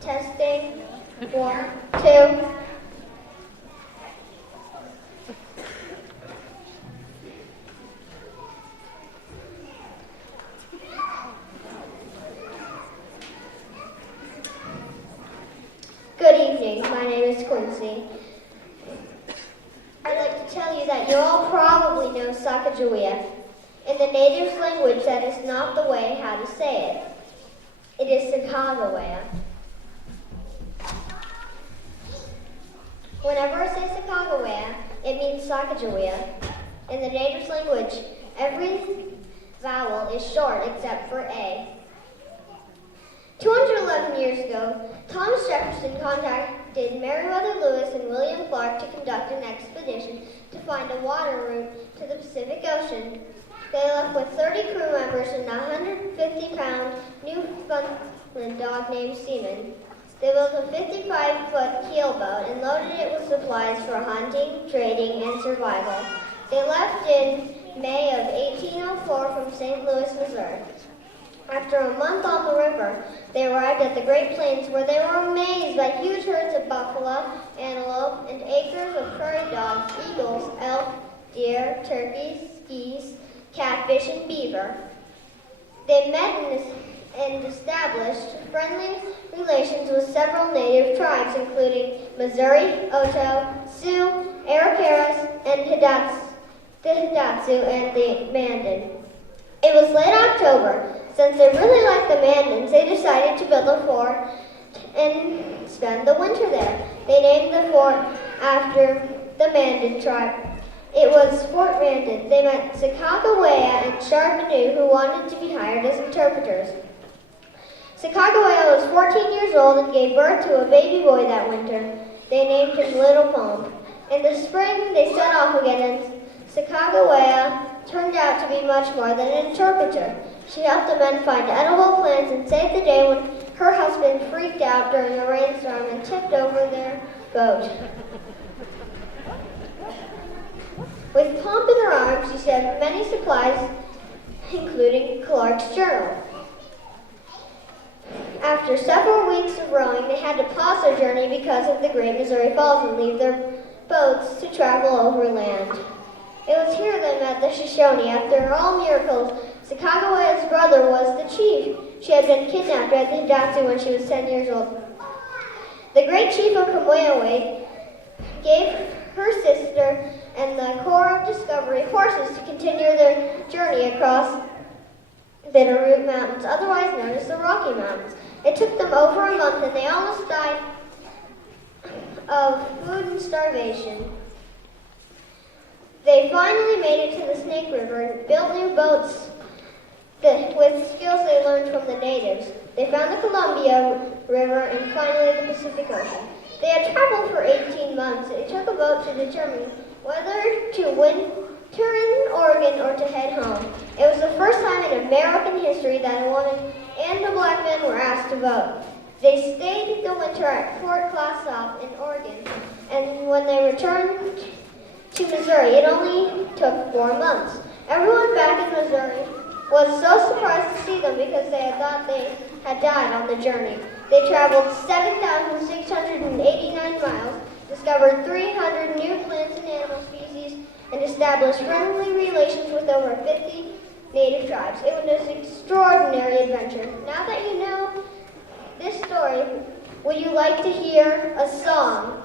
Testing. 1, 2. Good evening. My name is Quincy. I'd like to tell you that you all probably know Sacagawea. In the natives' language, that is not the way how to say it. It is Sacagawea. Whenever I say Sacagawea, it means Sacagawea. In the natives' language, every vowel is short except for A. 211 years ago, Thomas Jefferson contacted Meriwether Lewis and William Clark to conduct an expedition to find a water route to the Pacific Ocean. They left with 30 crew members and a 150-pound Newfoundland dog named Seaman. They built a 55-foot keelboat and loaded it with supplies for hunting, trading, and survival. They left in May of 1804 from St. Louis, Missouri. After a month on the river, they arrived at the Great Plains where they were amazed by huge herds of buffalo, antelope, and acres of prairie dogs, eagles, elk, deer, turkeys, geese, catfish, and beaver. They met and established friendly relations with several native tribes, including Missouri, Oto, Sioux, Arikaras, and the Hidatsu, and the Mandan. It was late October. Since they really liked the Mandans, they decided to build a fort and spend the winter there. They named the fort after the Mandan tribe. It was Fort Mandan. They met Sacagawea and Charbonneau, who wanted to be hired as interpreters. Sacagawea was 14 years old and gave birth to a baby boy that winter. They named him Little Palm. In the spring, they set off again, and Sacagawea turned out to be much more than an interpreter. She helped the men find edible plants and saved the day when her husband freaked out during a rainstorm and tipped over their boat. With Pomp in her arms, she sent many supplies, including Clark's journal. After several weeks of rowing, they had to pause their journey because of the Great Missouri Falls and leave their boats to travel overland. It was here they met the Shoshone. After all miracles, Sacagawea's brother was the chief. She had been kidnapped at the Hidatsu when she was 10 years old. The great chief of Kamehameha gave her sister and the Corps of Discovery horses to continue their journey across Bitterroot Mountains, otherwise known as the Rocky Mountains. It took them over a month and they almost died of food and starvation. They finally made it to the Snake River and built new boats with skills they learned from the natives. They found the Columbia River and finally the Pacific Ocean. They had traveled for 18 months. It took a boat to determine whether to winter in Oregon or to head home. It was the first time in American history that a woman and a black man were asked to vote. They stayed the winter at Fort Clatsop in Oregon, and when they returned to Missouri, it only took 4 months. Everyone back in Missouri was so surprised to see them because they had thought they had died on the journey. They traveled 7,689 miles, discovered 300 new plants and animal species, and established friendly relations with over 50 native tribes. It was an extraordinary adventure. Now that you know this story, would you like to hear a song?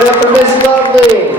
it up for Miss Lovely.